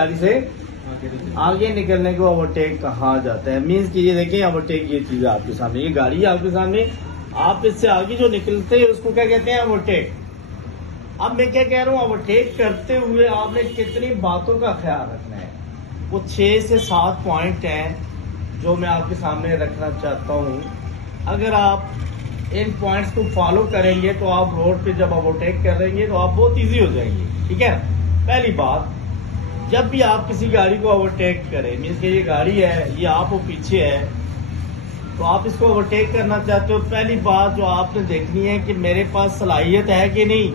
गाड़ी से आगे निकलने को ओवरटेक कहा जाता है। मीन्स कि ये देखें ओवरटेक ये चीज है आपके सामने, ये गाड़ी है आपके सामने, आप इससे आगे जो निकलते हैं उसको क्या कहते हैं ओवरटेक। अब मैं क्या कह रहा हूँ, ओवरटेक करते हुए आपने कितनी बातों का ख्याल रखना है। वो 6 से 7 पॉइंट हैं जो मैं आपके सामने रखना चाहता हूँ। अगर आप इन पॉइंट्स को फॉलो करेंगे तो आप रोड पे जब ओवरटेक करेंगे तो आप बहुत इजी हो जाएंगे। ठीक है, पहली बात, जब भी आप किसी गाड़ी को ओवरटेक करें, मीन्स कि ये गाड़ी है, ये आप वो पीछे है, तो आप इसको ओवरटेक करना चाहते हो, पहली बात जो आपने देखनी है कि मेरे पास सलाहियत है कि नहीं,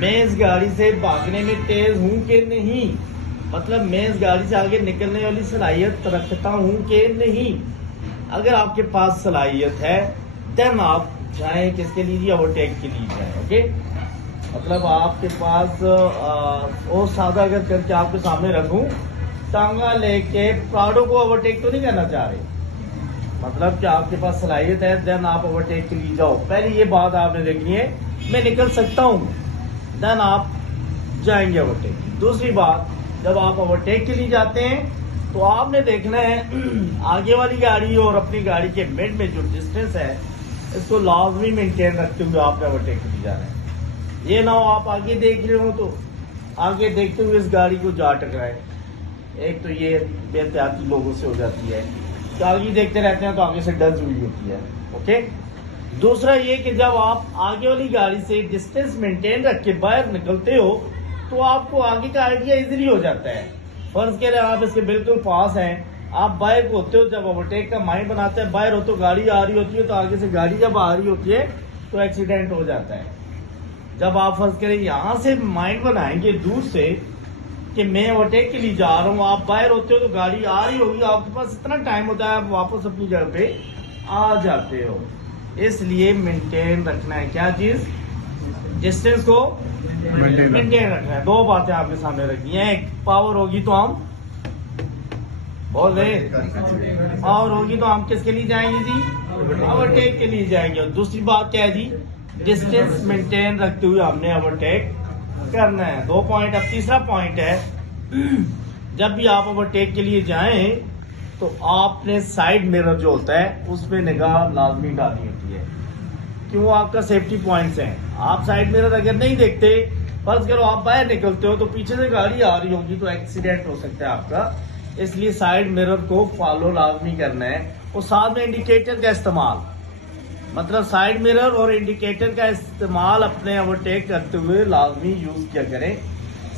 मैं इस गाड़ी से भागने में तेज हूं कि नहीं, मतलब मैं इस गाड़ी से आगे निकलने वाली सलाहियत रखता हूं कि नहीं। अगर आपके पास सलाहियत है देन आप जाएं किसके लिए, ओवरटेक के लिए जाएं। ओके, मतलब आपके पास और सादा अगर करके आपके सामने रखूं, टांगा लेके प्राडो को ओवरटेक तो नहीं करना चाह रहे, मतलब कि आपके पास सलाहियत है देन आप ओवरटेक के लिए जाओ। पहले ये बात आपने देखनी है, मैं निकल सकता हूं, देन आप जाएंगे ओवरटेक। दूसरी बात, जब आप ओवरटेक के लिए जाते हैं तो आपने देखना है आगे वाली गाड़ी और अपनी गाड़ी के मिड में जो डिस्टेंस है इसको लाजमी मेंटेन रखते हुए आपने ओवरटेक के लिए जाना है। ये ना हो आप आगे देख रहे हो तो आगे देखते हुए इस गाड़ी को जा टकराए। एक तो ये बेहतियाती लोगों से हो जाती है कि आगे देखते रहते हैं तो आगे से डंस हुई होती है। ओके, दूसरा ये कि जब आप आगे वाली गाड़ी से डिस्टेंस मेंटेन रख के बाहर निकलते हो तो आपको आगे का आइडिया इजीली हो जाता है। फर्ज के लिए आप इसके बिल्कुल पास हैं, आप बाहर होते हो, जब ओवरटेक का माइंड बनाते हैं, बाहर हो तो गाड़ी आ रही होती है, तो आगे से गाड़ी जब आ रही होती है तो एक्सीडेंट हो जाता है। जब आप फर्ज करें यहाँ से माइंड बनाएंगे दूर से कि मैं ओवरटेक के लिए जा रहा हूँ, आप बाहर होते हो तो गाड़ी आ रही होगी, आपके पास इतना टाइम होता है आप वापस अपनी जगह पे आ जाते हो। इसलिए मेंटेन रखना है क्या चीज, डिस्टेंस को मेंटेन रखना है। दो बातें आपके सामने रखनी है, एक पावर होगी तो हम बोल रहे, पावर होगी तो हम किसके लिए जाएंगे जी, ओवरटेक के लिए जाएंगे। और दूसरी बात क्या है जी, डिस्टेंस मेंटेन रखते हुए हमने ओवरटेक करना है। 2 पॉइंट। अब तीसरा पॉइंट है, जब भी आप ओवरटेक के लिए जाएं तो आपने साइड मिरर जो होता है उसमें निगाह लाजमी डालनी होती है, क्यों, आपका सेफ्टी पॉइंट्स हैं। आप साइड मिरर अगर नहीं देखते, फर्ज करो आप बाहर निकलते हो तो पीछे से गाड़ी आ रही होगी तो एक्सीडेंट हो सकता है आपका, इसलिए साइड मिरर को फॉलो लाजमी करना है। और साथ में इंडिकेटर का इस्तेमाल, मतलब साइड मिरर और इंडिकेटर का इस्तेमाल अपने ओवरटेक करते हुए लाजमी यूज किया करें।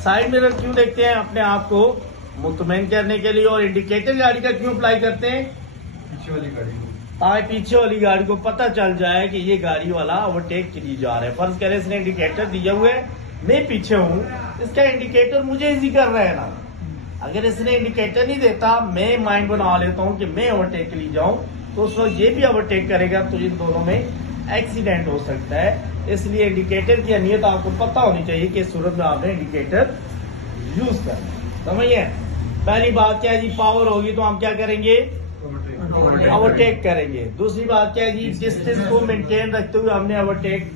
साइड मिरर क्यों देखते हैं, अपने आप को मुतमईन करने के लिए, और इंडिकेटर गाड़ी का क्यों अप्लाई करते हैं, पीछे वाली गाड़ी को, ताकि पीछे वाली गाड़ी को पता चल जाए कि ये गाड़ी वाला ओवरटेक के लिए जा रहा है। फर्ज करें इसने इंडिकेटर दिया हुआ है, मैं पीछे हूँ, इसका इंडिकेटर मुझे इजी कर रहा है ना। अगर इसने इंडिकेटर नहीं देता, मैं माइंड बना लेता हूँ कि मैं ओवरटेक के लिए जाऊं, तो उस वक्त ये भी ओवरटेक करेगा तो इन दोनों में एक्सीडेंट हो सकता है। इसलिए इंडिकेटर की अहमियत आपको पता होनी चाहिए कि इस सूरत में आपने इंडिकेटर यूज करना, समझिए। पहली बात क्या है जी, पावर होगी तो हम क्या करेंगे, ओवरटेक करेंगे। दूसरी बात क्या है जी, डिस्टेंस को मेंटेन रखते हुए हमने ओवरटेक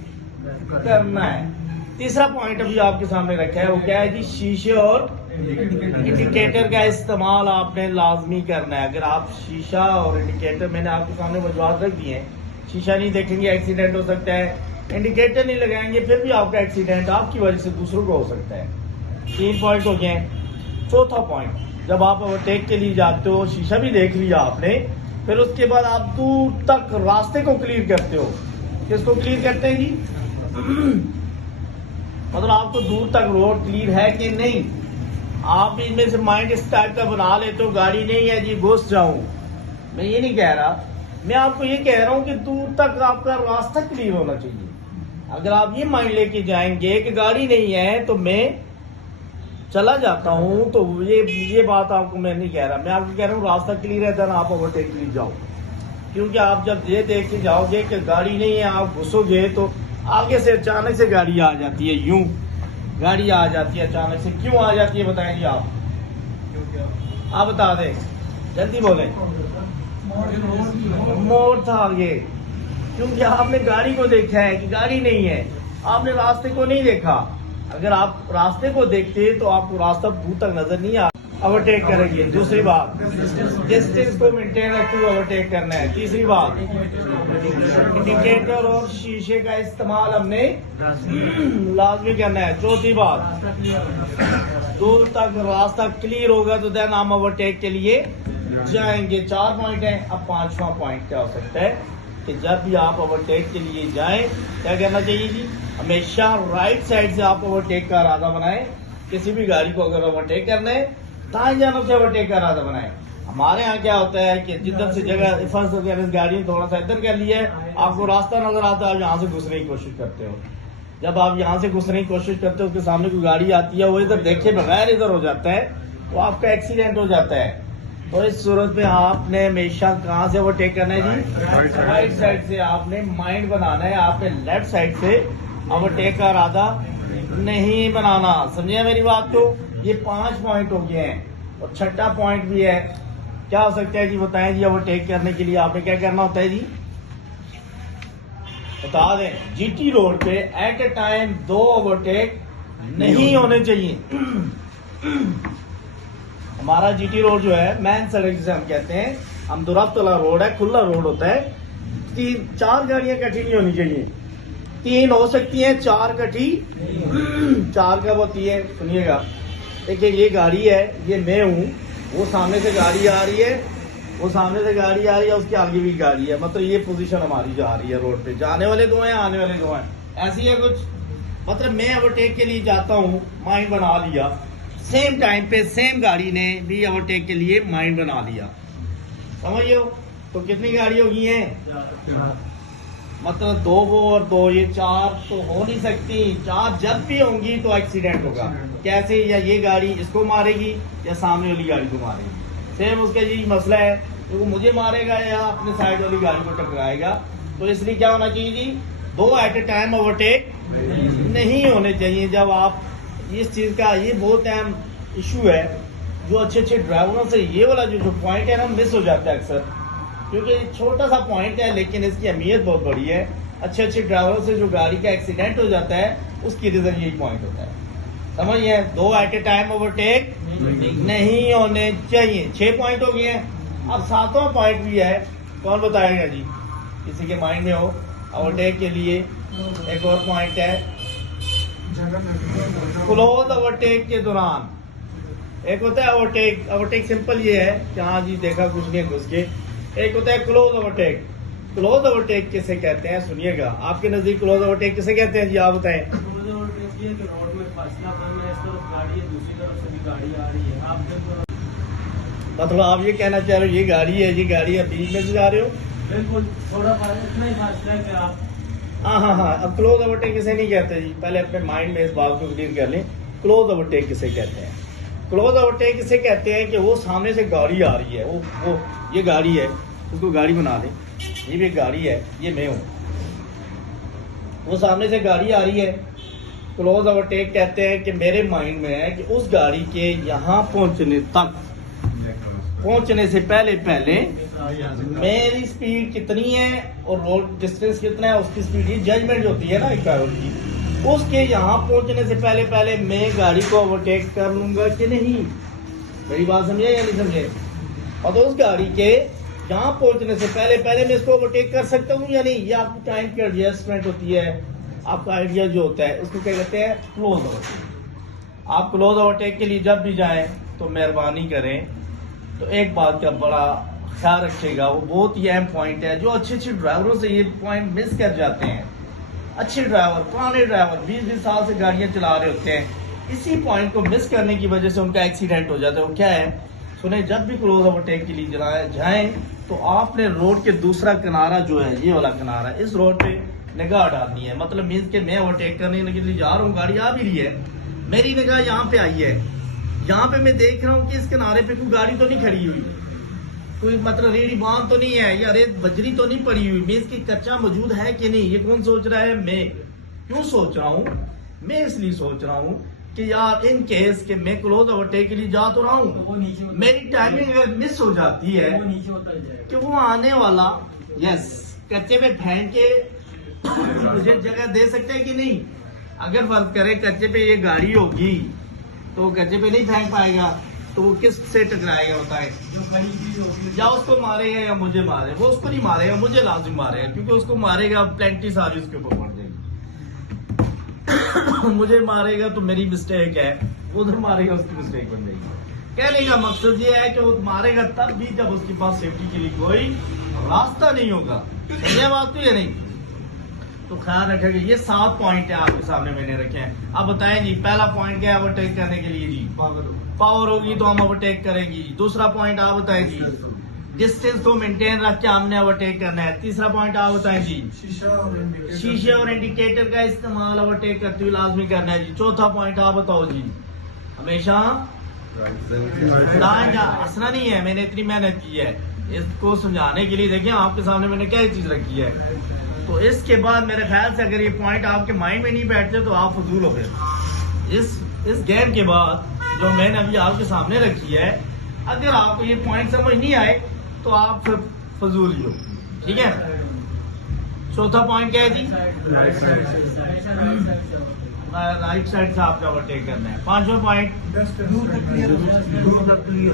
करना है। तीसरा पॉइंट अभी आपके सामने रखा है, वो क्या है जी, शीशे और इंडिकेटर का इस्तेमाल आपने लाजमी करना है। अगर आप शीशा और इंडिकेटर, मैंने आपके सामने वजूहत रख दी है, शीशा नहीं देखेंगे एक्सीडेंट हो सकता है, इंडिकेटर नहीं लगाएंगे फिर भी आपका एक्सीडेंट आपकी वजह से दूसरों को हो सकता है। 3 पॉइंट हो गए। चौथा पॉइंट, जब आप ओवरटेक के लिए जाते हो, शीशा भी देख लिया आपने, फिर उसके बाद आप दूर तक रास्ते को क्लियर करते हो। किसको क्लियर करते हैं जी मतलब आपको दूर तक रोड क्लियर है कि नहीं। आप इनमें से माइंड इस टाइप का बना लेते हो, गाड़ी नहीं है जी घुस जाऊं, मैं ये नहीं कह रहा, मैं आपको ये कह रहा हूं कि दूर तक आपका रास्ता क्लियर होना चाहिए। अगर आप ये माइंड लेके जाएंगे कि गाड़ी नहीं है तो मैं चला जाता हूं, तो ये बात आपको मैं नहीं कह रहा, मैं आपको कह रहा हूँ रास्ता क्लियर है देन आप ओवरटेक के लिए जाओ। क्योंकि आप जब ये देख के जाओगे कि गाड़ी नहीं है, आप घुसोगे तो आगे से अचानक से गाड़ी आ जाती है, यूं गाड़ी आ जाती है अचानक से। क्यों आ जाती है बताएं जी आप बता दें, जल्दी बोले। मोड़ था आगे, क्योंकि आपने गाड़ी को देखा है कि गाड़ी नहीं है, आपने रास्ते को नहीं देखा। अगर आप रास्ते को देखते तो आपको रास्ता दूर तक नजर नहीं आ ओवरटेक करेंगे। दूसरी बात, डिस्टेंस को मेंटेन रखते हुए ओवरटेक करना है। तीसरी बात, इंडिकेटर और शीशे का इस्तेमाल हमने लाजमी करना है। चौथी बात, दूर तक रास्ता क्लियर होगा तो देन हम ओवरटेक के लिए जाएंगे। 4 पॉइंट है। अब 5वां पॉइंट क्या हो सकता है कि जब भी आप ओवरटेक के लिए जाएं, क्या करना चाहिए जी? हमेशा राइट साइड से आप ओवरटेक का इरादा बनाएं। किसी भी गाड़ी को अगर ओवरटेक करना है, दाएं जानब से ओवरटेक का इरादा बनाएं। हमारे यहाँ क्या होता है कि जिधर से जगह फर्स्ट इस गाड़ी ने थोड़ा सा इधर कर लिया है, आपको रास्ता नजर आता है, आप यहाँ से घुसने की कोशिश करते हो। जब आप यहाँ से घुसने की कोशिश करते हो, उसके सामने कोई गाड़ी आती है, वो इधर देखे बगैर इधर हो जाता है, तो आपका एक्सीडेंट हो जाता है। तो इस सूरत में आपने हमेशा कहाँ से ओवरटेक करना है जी? राइट साइड से। आपने माइंड बनाना है, आपने लेफ्ट साइड से ओवरटेक का इरादा नहीं बनाना। समझे मेरी बात को? ये 5 पॉइंट हो गए हैं और 6ठा पॉइंट भी है। क्या हो सकता है जी? बताएं जी। ओवरटेक करने के लिए आपने क्या करना होता है जी? बता दें। जीटी रोड पे एट ए टाइम 2 ओवरटेक नहीं होने चाहिए। हमारा जीटी रोड जो है मेन सड़क जिसे हम कहते हैं, हम दुरफ्तला रोड है, खुला रोड होता है। 4 गाड़ियां इकट्ठी नहीं होनी चाहिए। 3 हो सकती हैं, 4 इकट्ठी 4 कब होती है? सुनिएगा, देखिए ये गाड़ी है, ये मैं हूँ, वो सामने से गाड़ी आ रही है, वो सामने से गाड़ी आ रही है, उसके आगे भी गाड़ी है, मतलब ये पोजीशन हमारी जा रही है रोड पे। जाने वाले 2 हैं, आने वाले 2 हैं, ऐसी है कुछ। मतलब मैं ओवरटेक के लिए जाता हूँ, माइंड बना लिया, सेम टाइम पे सेम गाड़ी ने भी ओवरटेक के लिए माइंड बना लिया। समझिए? तो कितनी गाड़ी होगी हैं? मतलब 2 वो और 2 ये 4 तो हो नहीं सकती। 4 जब भी होंगी तो एक्सीडेंट होगा। कैसे? या ये गाड़ी इसको मारेगी या सामने वाली गाड़ी को मारेगी। सेम उसका यही मसला है, तो वो मुझे मारेगा या अपने साइड वाली गाड़ी को टकराएगा। तो इसलिए क्या होना चाहिए जी? 2 एट ए टाइम ओवरटेक नहीं होने चाहिए। जब आप इस चीज का, ये बहुत अहम इशू है जो अच्छे ड्राइवरों से ये वाला जो पॉइंट है ना, मिस हो जाता है अक्सर, क्योंकि छोटा सा पॉइंट है लेकिन इसकी अहमियत बहुत बड़ी है। अच्छे ड्राइवरों से जो गाड़ी का एक्सीडेंट हो जाता है, उसकी रीजन यही पॉइंट होता है। समझिए? 2 एट ए टाइम ओवरटेक नहीं होने चाहिए। 6 पॉइंट हो गए हैं। अब 7वां पॉइंट भी है, कौन बताएगा जी? किसी के माइंड में हो ओवरटेक के लिए एक और पॉइंट है, क्लोज ओवरटेक के दौरान। एक होता है ओवरटेक, ओवरटेक सिंपल ये है कि हाँ जी देखा कुछ नहीं घुस के। एक होता है क्लोज ओवरटेक। क्लोज ओवरटेक किसे कहते हैं? सुनिएगा, आपके नजदीक क्लोज ओवरटेक किसे कहते हैं जी? आप बताएं। क्लोज ओवरटेक ये कि रोड में फासला कम है, इस तरफ गाड़ी है, दूसरी तरफ से भी गाड़ी आ रही है, आप मतलब आप ये कहना चाह रहे हो ये गाड़ी है, ये गाड़ी है, बीच में से जा रहे हो? बिल्कुल, थोड़ा इतना ही फासला है कि आप। हाँ। अब क्लोज ओवरटेक किसे नहीं कहते जी? पहले अपने माइंड में इस बात को क्लियर कर लें। क्लोज ओवरटेक किसे कहते हैं? क्लोज ओवरटेक किसे कहते हैं कि वो सामने से गाड़ी आ रही है, वो ये गाड़ी है, उसको गाड़ी बना लें, ये भी एक गाड़ी है, ये मैं हूँ, वो सामने से गाड़ी आ रही है। क्लोज ओवरटेक कहते हैं कि मेरे माइंड में है कि उस गाड़ी के यहाँ पहुंचने से पहले मेरी स्पीड कितनी है और रोड डिस्टेंस कितना है, उसकी स्पीड, ये जजमेंट होती है ना एक ड्राइवर की, उसके यहाँ पहुंचने से पहले मैं गाड़ी को ओवरटेक कर लूंगा कि नहीं। मेरी बात समझे या नहीं समझे? और तो उस गाड़ी के यहाँ पहुंचने से पहले मैं इसको ओवरटेक कर सकता हूँ या नहीं। ये आपकी टाइम की एडजस्टमेंट होती है, आपका आइडिया जो होता है, उसको क्या कहते हैं? Close overtake. आप क्लोज ओवरटेक के लिए जब भी जाएं तो मेहरबानी करें तो एक बात का बड़ा ख्याल रखिएगा, वो बहुत ही अहम पॉइंट है जो अच्छे ड्राइवरों से ये पॉइंट मिस कर जाते हैं। अच्छे ड्राइवर, पुराने ड्राइवर 20-20 साल से गाड़ियां चला रहे होते हैं, इसी पॉइंट को मिस करने की वजह से उनका एक्सीडेंट हो जाता है। वो क्या है? सुने, जब भी क्लोज ओवरटेक के लिए जाएं तो आपने रोड के दूसरा किनारा जो है, ये वाला किनारा, इस रोड पे निगाह डालनी है। मतलब मीन्स के मैं ओवरटेक करने के लिए जा रहा हूँ, गाड़ी आ भी रही है, मेरी निगाह यहाँ पे आई है, यहाँ पे मैं देख रहा हूँ कि इस किनारे पे कोई गाड़ी तो नहीं खड़ी हुई, कोई मतलब रेडी बांध तो नहीं है या रेत बजरी तो नहीं पड़ी हुई, मीन्स की कच्चा मौजूद है कि नहीं। ये कौन सोच रहा है? मैं। क्यों सोच रहा हूँ? मैं इसलिए सोच रहा हूँ कि यार इन केस के मैं क्लोज ओवरटेक के लिए जा तो रहा हूँ, मेरी टाइमिंग अगर मिस हो जाती है कि वो आने वाला कच्चे पे फेंक के मुझे जगह दे सकते हैं कि नहीं। अगर फर्ज करें कच्चे पे ये गाड़ी होगी तो कच्चे पे नहीं फेंक पाएगा, तो वो किस से टकराएगा बताएं? जो कहीं भी होगी या उसको मारेगा या मुझे मारे, वो उसको नहीं मारेगा, मुझे लाजिम मारेगा, क्योंकि उसको मारेगा प्लेंटी सारी उसके ऊपर पड़ जाएगी। मुझे मारेगा तो मेरी मिस्टेक है, उधर मारेगा उसकी मिस्टेक बन जाएगी। कहने का मकसद ये है कि वो मारेगा तब भी जब उसके पास सेफ्टी के लिए कोई रास्ता नहीं होगा। समझे बात तो ये नहीं? तो ख्याल रखेगा। ये 7 पॉइंट है आपके सामने मैंने रखे हैं। अब बताएं जी, पहला पॉइंट क्या है ओवरटेक करने के लिए? जी पावर होगी तो हम ओवरटेक करेंगे। दूसरा पॉइंट आप बताएं जी, डिस्टेंस को मेंटेन रख के हमने ओवरटेक करना है। तीसरा पॉइंट आप बताएं जी, शीशे और इंडिकेटर का इस्तेमाल ओवरटेक करते हुए लाजमी करना है जी। चौथा पॉइंट आप बताओ जी, हमेशा हंसना नहीं है, मैंने इतनी मेहनत की है इसको समझाने के लिए। देखिए आपके सामने मैंने क्या चीज रखी है। तो इसके बाद मेरे ख्याल से अगर ये पॉइंट आपके माइंड में नहीं बैठते तो आप फजूल हो गए। इस गेम के बाद जो मैंने अभी आपके सामने रखी है, अगर आपको ये पॉइंट समझ नहीं आए तो आप फिर फजूल ही हो, ठीक है। चौथा पॉइंट क्या है जी? राइट साइड से आपका ओवरटेक करना है। पांचवा पॉइंट,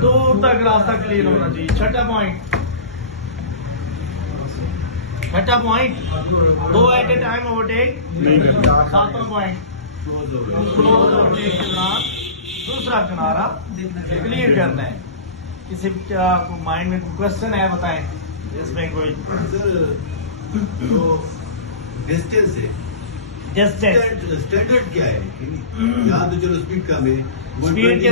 दूर तक रास्ता क्लियर होना चाहिए। छठा पॉइंट, दो एट ए टाइम ओवरटेक। सातवां पॉइंट, क्लोज ओवरटेक के दौरान दूसरा किनारा क्लियर करना है। किसी का माइंड में क्वेश्चन है बताएं इसमें कोई? डिस्टेंस है, डिस्टेंस स्टैंडर्ड क्या है? यहाँ तो चलो स्पीड कम है, स्पीड के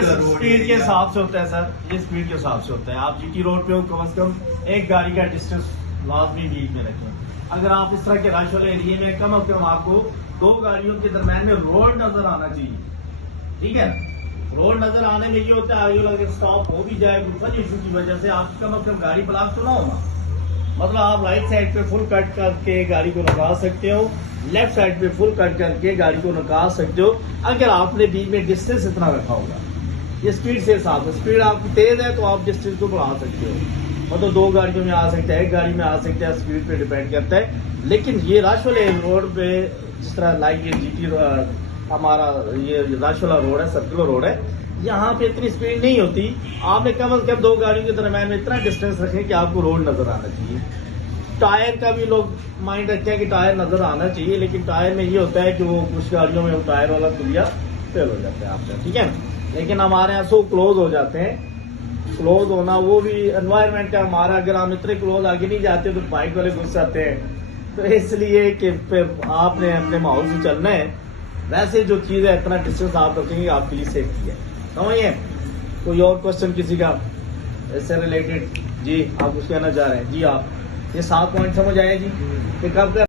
हिसाब से होता है सर, ये स्पीड के हिसाब से होता है। आप जीटी रोड पे हो, कम से कम एक गाड़ी का डिस्टेंस लाजमी बीच में रखें। अगर आप इस तरह के रश वाले एरिए में कम से कम आपको 2 गाड़ियों के दरम्यान में रोड नजर आना चाहिए, ठीक है। रोड नजर आने में ये होता है आगे अगर स्टॉप हो भी जाए कोई इशू की वजह से, आप कम से कम गाड़ी ब्लॉक तो ना होना। मतलब आप राइट साइड पे फुल कट करके गाड़ी को निकाल सकते हो, लेफ्ट साइड पे फुल कट करके गाड़ी को निकाल सकते हो, अगर आपने बीच में डिस्टेंस इतना रखा होगा। ये स्पीड से हिसाब है, स्पीड आपकी तेज है तो आप डिस्टेंस को बढ़ा सकते हो, मतलब 2 गाड़ियों में आ सकते हैं, एक गाड़ी में आ सकते हैं, स्पीड पे डिपेंड करता है। लेकिन ये रश वाले रोड पे जिस तरह लाइक ये जीटी हमारा ये रश वाला रोड है, सर्कुलर रोड है, यहाँ पे इतनी स्पीड नहीं होती। आपने कम से कम 2 गाड़ियों के दरम्यान में इतना डिस्टेंस रखें कि आपको रोड नजर आना चाहिए। टायर का भी लोग माइंड रखते हैं कि टायर नजर आना चाहिए, लेकिन टायर में ये होता है कि वो कुछ गाड़ियों में वो टायर वाला खुलिया फेल हो जाता है आपका, ठीक है। लेकिन हमारे यहाँ सो क्लोज हो जाते हैं। क्लोज होना वो भी एनवायरमेंट का हमारा, अगर हम इतने क्लोज आगे नहीं जाते तो बाइक वाले घुस जाते हैं। तो इसलिए कि आपने अपने माहौल से चलना है। वैसे जो चीज़ है इतना डिस्टेंस आप रखेंगे आपके लिए सेफ्टी है, समझिए। कोई और क्वेश्चन किसी का इससे रिलेटेड? जी आप कुछ कहना चाह रहे हैं? जी आप ये 7 पॉइंट समझ आए जी कि कब